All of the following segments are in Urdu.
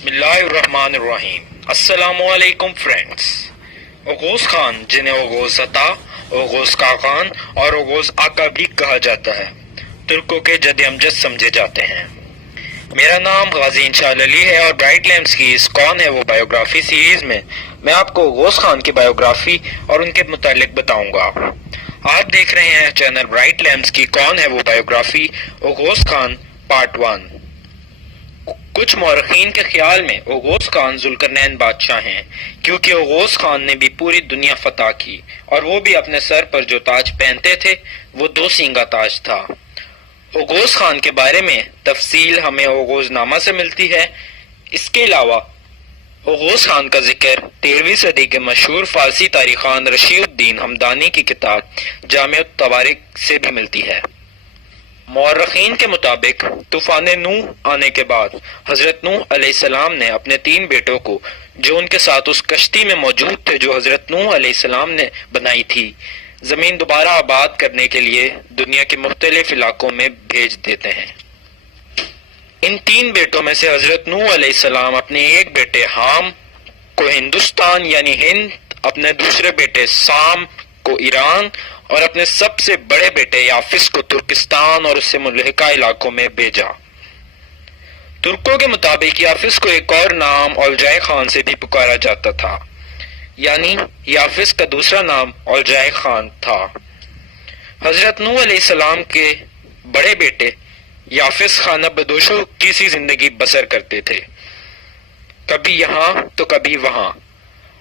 بسم اللہ الرحمن الرحیم۔ السلام علیکم فرینڈز۔ اوغوز خان، جنہیں اوغوز عطا، اوغوز کاغان اور اوغوز آقا بھی کہا جاتا ہے، ترکوں کے جد امجد سمجھے جاتے ہیں۔ میرا نام غازی انشال علی ہے اور برائٹ لیمپس کی اس کون ہے وہ بایوگرافی سیریز میں میں آپ کو اوغوز خان کی بایوگرافی اور ان کے متعلق بتاؤں گا۔ آپ دیکھ رہے ہیں چینل برائٹ لیمپس کی کون ہے وہ بایوگرافی اوغوز خان پارٹ 1۔ کچھ مورخین کے خیال میں اوغوز خان ذوالقرنین بادشاہ ہیں، کیونکہ اوغوز خان نے بھی پوری دنیا فتح کی اور وہ بھی اپنے سر پر جو تاج پہنتے تھے وہ 2 سینگا تاج تھا۔ اوغوز خان کے بارے میں تفصیل ہمیں اوغوز نامہ سے ملتی ہے۔ اس کے علاوہ اوغوز خان کا ذکر 13ویں صدی کے مشہور فارسی تاریخان رشید الدین ہمدانی کی کتاب جامع التوارخ سے بھی ملتی ہے۔ مورخین کے مطابق طوفان نوح آنے کے بعد حضرت نوح علیہ السلام نے اپنے 3 بیٹوں کو جو ان کے ساتھ اس کشتی میں موجود تھے جو حضرت نوح علیہ السلام نے بنائی تھی، زمین دوبارہ آباد کرنے کے لیے دنیا کے مختلف علاقوں میں بھیج دیتے ہیں۔ ان 3 بیٹوں میں سے حضرت نوح علیہ السلام اپنے ایک بیٹے حام کو ہندوستان یعنی ہند، اپنے دوسرے بیٹے سام کو ایران اور اپنے سب سے بڑے بیٹے یافس کو ترکستان اور اس سے ملحقہ علاقوں میں بھیجا۔ ترکوں کے مطابق یافس کو ایک اور نام اولجائے خان سے بھی پکارا جاتا تھا، یعنی یافس کا دوسرا نام اولجائے خان تھا۔ حضرت نوح علیہ السلام کے بڑے بیٹے یافس خانہ بدوش و کی سی زندگی بسر کرتے تھے، کبھی یہاں تو کبھی وہاں،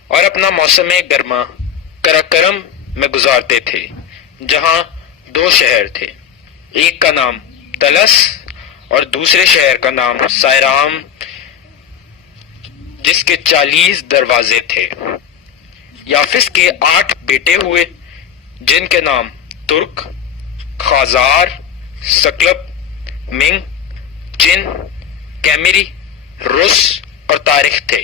اور اپنا موسم گرما کراکرم میں گزارتے تھے، جہاں 2 شہر تھے، ایک کا نام تلس اور دوسرے شہر کا نام سائرام، جس کے 40 دروازے تھے۔ یافس کے 8 بیٹے ہوئے، جن کے نام ترک، خازار، سکلب، منگ، چن، کیمری، رس اور تارخ تھے۔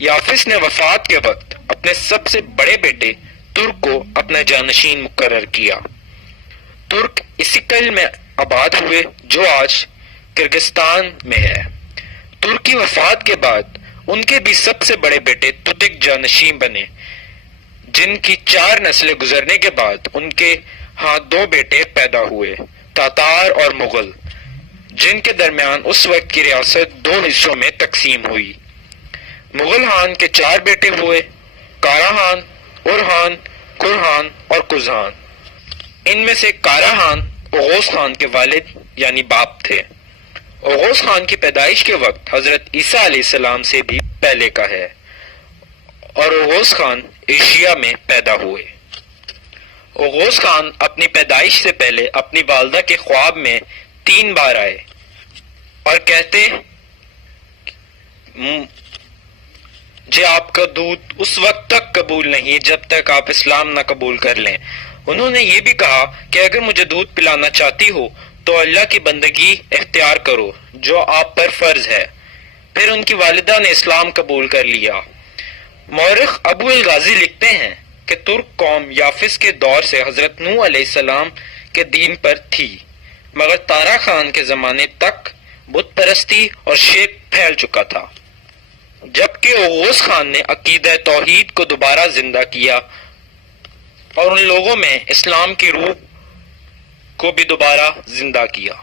یافس نے وفات کے وقت اپنے سب سے بڑے بیٹے ترک کو اپنا جانشین مقرر کیا۔ ترک اسی کل میں آباد ہوئے جو آج کرگستان میں ہے۔ ترک کی وفات کے بعد ان کے بھی سب سے بڑے بیٹے تتک جانشین بنے، جن کی 4 نسلیں گزرنے کے بعد ان کے ہاں 2 بیٹے پیدا ہوئے، تاتار اور مغل، جن کے درمیان اس وقت کی ریاست 2 حصوں میں تقسیم ہوئی۔ مغل خان کے 4 بیٹے ہوئے، کارا خان، ارخان، کرخان اور کزان۔ ان میں سے کارا خان اوغوز خان کے والد یعنی باپ تھے۔ اوغوز خان کی پیدائش کے وقت حضرت عیسیٰ علیہ السلام سے بھی پہلے کا ہے، اور اوغوز خان ایشیا میں پیدا ہوئے۔ اوغوز خان اپنی پیدائش سے پہلے اپنی والدہ کے خواب میں 3 بار آئے اور کہتے جی آپ کا دودھ اس وقت تک قبول نہیں جب تک آپ اسلام نہ قبول کر لیں۔ انہوں نے یہ بھی کہا کہ اگر مجھے دودھ پلانا چاہتی ہو تو اللہ کی بندگی اختیار کرو جو آپ پر فرض ہے۔ پھر ان کی والدہ نے اسلام قبول کر لیا۔ مورخ ابو الغازی لکھتے ہیں کہ ترک قوم یافس کے دور سے حضرت نوح علیہ السلام کے دین پر تھی، مگر تارا خان کے زمانے تک بت پرستی اور شرک پھیل چکا تھا، جبکہ اوغوز خان نے عقیدہ توحید کو دوبارہ زندہ کیا اور ان لوگوں میں اسلام کی روح کو بھی دوبارہ زندہ کیا۔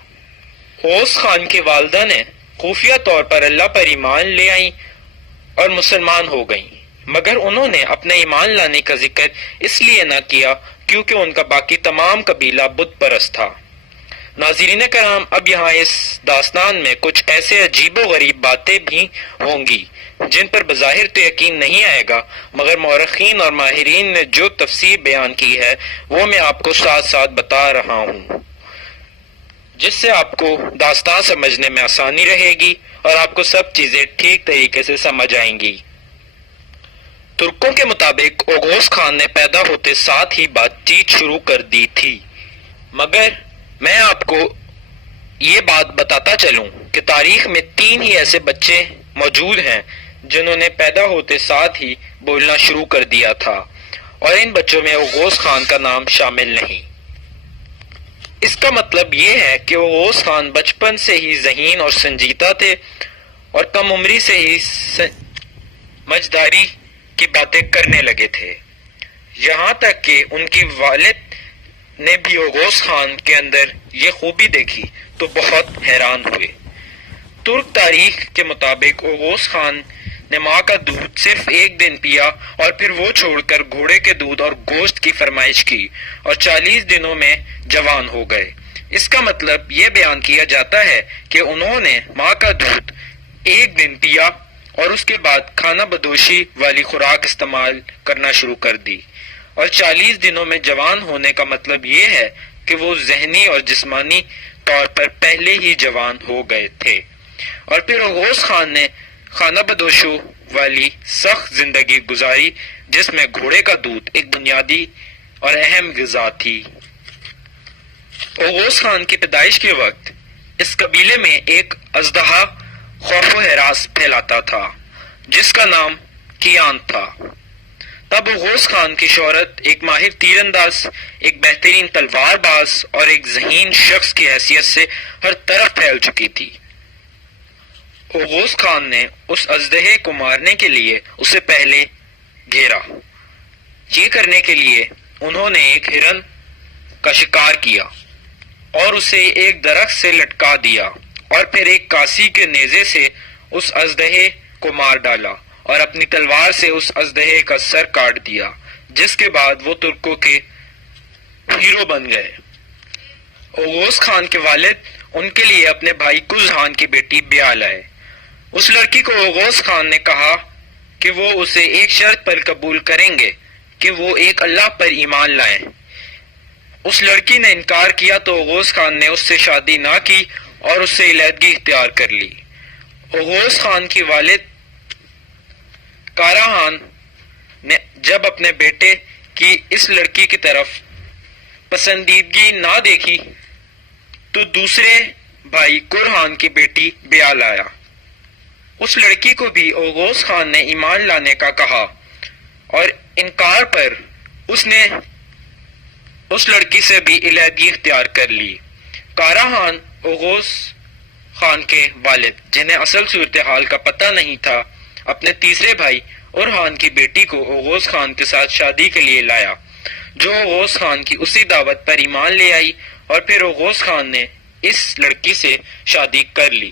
اوغوز خان کی والدہ نے خفیہ طور پر اللہ پر ایمان لے آئیں اور مسلمان ہو گئیں، مگر انہوں نے اپنے ایمان لانے کا ذکر اس لیے نہ کیا کیونکہ ان کا باقی تمام قبیلہ بت پرست تھا۔ ناظرین کرام، اب یہاں اس داستان میں کچھ ایسے عجیب و غریب باتیں بھی ہوں گی جن پر بظاہر تو یقین نہیں آئے گا، مگر مورخین اور ماہرین نے جو تفسیر بیان کی ہے وہ میں آپ کو ساتھ ساتھ بتا رہا ہوں، جس سے آپ کو داستان سمجھنے میں آسانی رہے گی اور آپ کو سب چیزیں ٹھیک طریقے سے سمجھ آئیں گی۔ ترکوں کے مطابق اوغوز خان نے پیدا ہوتے ساتھ ہی بات چیت شروع کر دی تھی، مگر میں آپ کو یہ بات بتاتا چلوں کہ تاریخ میں 3 ہی ایسے بچے موجود ہیں جنہوں نے پیدا ہوتے ساتھ ہی بولنا شروع کر دیا تھا، اور ان بچوں میں اوغوز خان کا نام شامل نہیں۔ اس کا مطلب یہ ہے کہ اوغوز خان بچپن سے ہی ذہین اور سنجیدہ تھے اور کم عمری سے ہی سمجھداری کی باتیں کرنے لگے تھے، یہاں تک کہ ان کی والد نے بھی اوغوز خان کے اندر یہ خوبی دیکھی تو بہت حیران ہوئے۔ ترک تاریخ کے مطابق اوغوز خان نے ماں کا دودھ صرف ایک دن پیا اور پھر وہ چھوڑ کر گھوڑے کے دودھ اور گوشت کی فرمائش کی اور 40 دنوں میں جوان ہو گئے۔ اس کا مطلب یہ بیان کیا جاتا ہے کہ انہوں نے ماں کا دودھ ایک دن پیا اور اس کے بعد کھانا بدوشی والی خوراک استعمال کرنا شروع کر دی، اور 40 دنوں میں جوان ہونے کا مطلب یہ ہے کہ وہ ذہنی اور جسمانی طور پر پہلے ہی جوان ہو گئے تھے۔ اور پھر اوغوز خان نے کھانا بدوشوں والی سخت زندگی گزاری جس میں گھوڑے کا دودھ ایک بنیادی اور اہم غذا تھی۔ اوغوز خان کی پیدائش کے وقت اس قبیلے میں ایک اژدہا خوف و ہراس پھیلاتا تھا جس کا نام کیان تھا۔ تب اوغوز خان کی شہرت ایک ماہر تیر انداز، ایک بہترین تلوار باز اور ایک ذہین شخص کی حیثیت سے ہر طرف پھیل چکی تھی۔ اوغوز خان نے اس اژدہے کو مارنے کے لیے اسے پہلے گھیرا۔ یہ کرنے کے لیے انہوں نے ایک ہرن کا شکار کیا اور اسے ایک درخت سے لٹکا دیا اور پھر ایک کاسی کے نیزے سے اس اژدہے کو مار ڈالا اور اپنی تلوار سے اس اژدہے کا سر کاٹ دیا، جس کے بعد وہ ترکوں کے ہیرو بن گئے۔ اوغوز خان کے والد ان کے لیے اپنے بھائی کزحان کی بیٹی بیاہ لائے۔ اس لڑکی کو اوغوز خان نے کہا کہ وہ اسے ایک شرط پر قبول کریں گے کہ وہ ایک اللہ پر ایمان لائیں۔ اس لڑکی نے انکار کیا تو اوغوز خان نے اس سے شادی نہ کی اور اس سے علیحدگی اختیار کر لی۔ اوغوز خان کی والد کاراہان نے جب اپنے بیٹے کی اس لڑکی کی طرف پسندیدگی نہ دیکھی تو دوسرے بھائی کرہان کی بیٹی بیاہ لایا۔ اس لڑکی کو بھی اوغوز خان نے ایمان لانے کا کہا اور انکار پر اس نے اس لڑکی سے بھی علیحدگی اختیار کر لی۔ کاراہان اوغوز خان کے والد، جنہیں اصل صورتحال کا پتہ نہیں تھا، اپنے تیسرے بھائی اورحان کی بیٹی کو اوغوز خان کے ساتھ شادی کے لیے لایا، جو اوغوز خان کی اسی دعوت پر ایمان لے آئی اور پھر اوغوز خان نے اس لڑکی سے شادی کر لی۔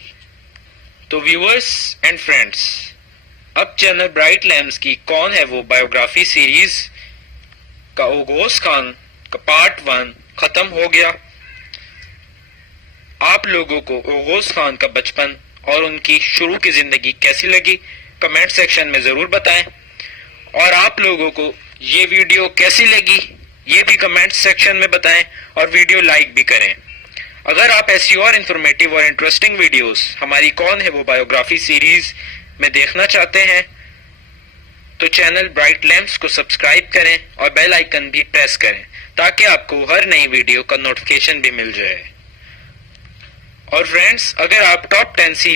تو ویورز اینڈ فرینڈز، اب چینل برائٹ لیمز کی کون ہے وہ بایوگرافی سیریز کا اوغوز خان کا پارٹ 1 ختم ہو گیا۔ آپ لوگوں کو اوغوز خان کا بچپن اور ان کی شروع کی زندگی کیسی لگی کمنٹ سیکشن میں ضرور بتائیں، اور آپ لوگوں کو یہ ویڈیو کیسی لگی یہ بھی کمنٹ سیکشن میں بتائیں اور ویڈیو لائک بھی کریں۔ اگر آپ ایسی اور انفارمیٹیو اور انٹرسٹنگ ویڈیوز ہماری کون ہے وہ بایوگرافی سیریز میں دیکھنا چاہتے ہیں تو چینل برائٹ لیمز کو سبسکرائب کریں اور بیل آئیکن بھی پریس کریں تاکہ آپ کو ہر نئی ویڈیو کا نوٹیفیکیشن بھی مل جائے۔ اور فرینڈز، اگر آپ ٹاپ 10 سیریز